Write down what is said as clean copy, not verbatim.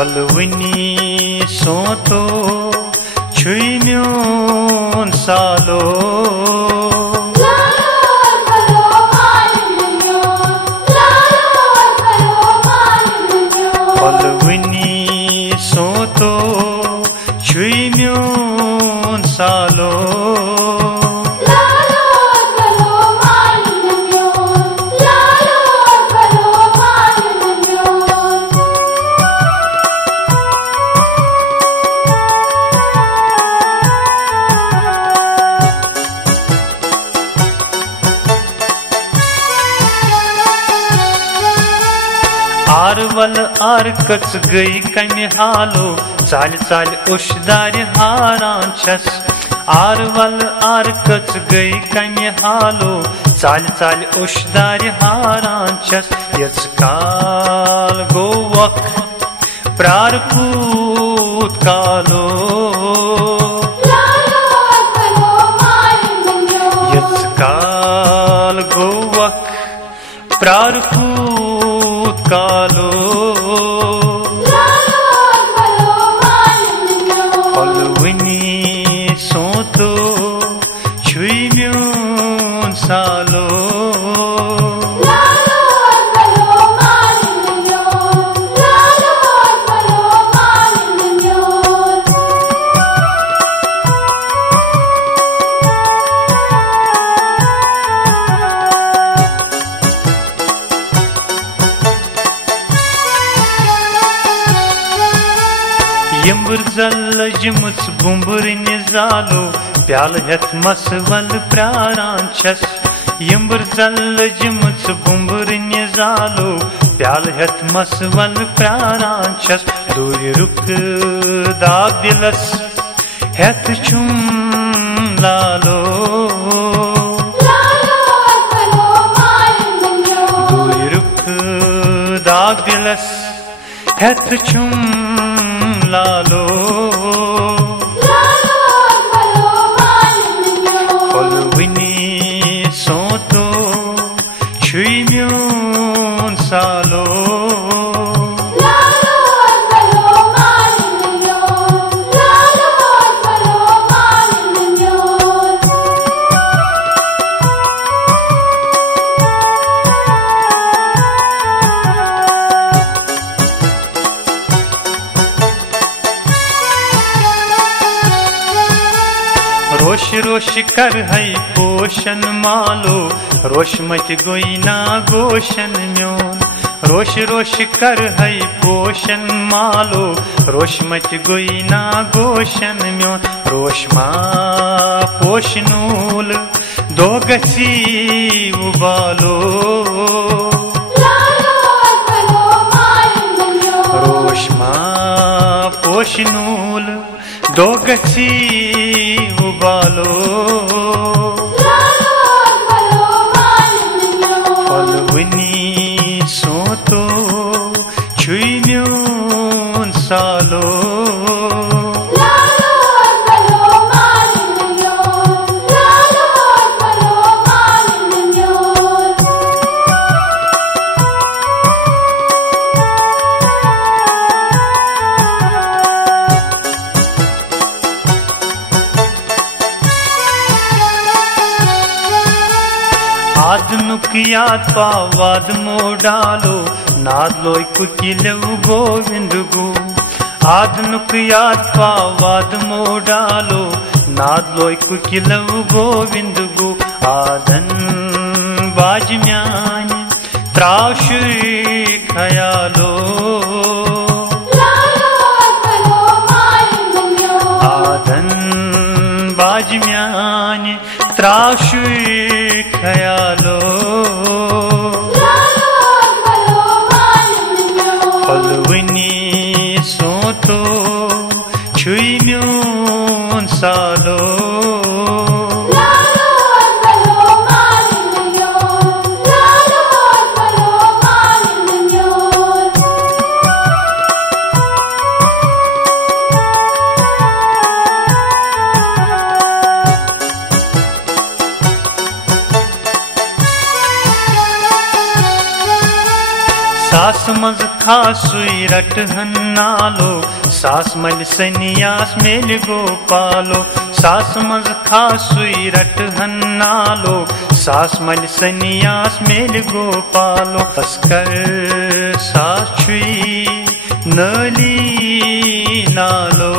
फलवनी सोतो छुई म्यून सालो फलवनी सोतो छुई म्यून सालो आरवल आरकच गई कमि हालो चाल चाल उशदार हारान छस आरवल आरकच गई कमि हालो चाल चाल उशदार हारान छस यच काल गो वक प्रार पूत कालो यच काल गो वक प्रार कालो फलवनी सोतो छुई म्यून सालो यम्बर जल जमुच बुम्बर निजालो प्याल हेत मसवल प्रारान छस यम्बर जल जमुच बुम्बर निजालो प्याल हेत मसवल प्रारान छस दूर रुक दाग दिलस हेत छुम लालो दूर रुक दाग दिलस हेत छुम लालो फलवनी सोतो छुई म्यून सालो रोश रोश कर है पोषण मालो रोश मच गोइना गोशन म्योन रोश रोश कर है पोषण मालो रोश मच गोइना गोशन म्योन रोशमा पोषनूल दो गसी उबालो रोशमा पोषनूल दो गसी उबालो फलवनी सोतो छुई म्यून सालो आदनुक याद पावाद मोडालो नाद लोय कुकिलव गोविंद गो आदनुक याद पावाद मोडालो नाद लोय कुकिलव गोविंद गो आदन बाज म्यान त्राश खयालो आदन बाज म्यान त्राश खयालो फलवनी सोतो छुई म्यून सालो सास मज खासुई रटहन नालो सास मल सनियास मेल गोपालो सास मज खासुई रटहन नालो सास मल सनियास मेल गोपालो अस्कर सास छुई नली नालो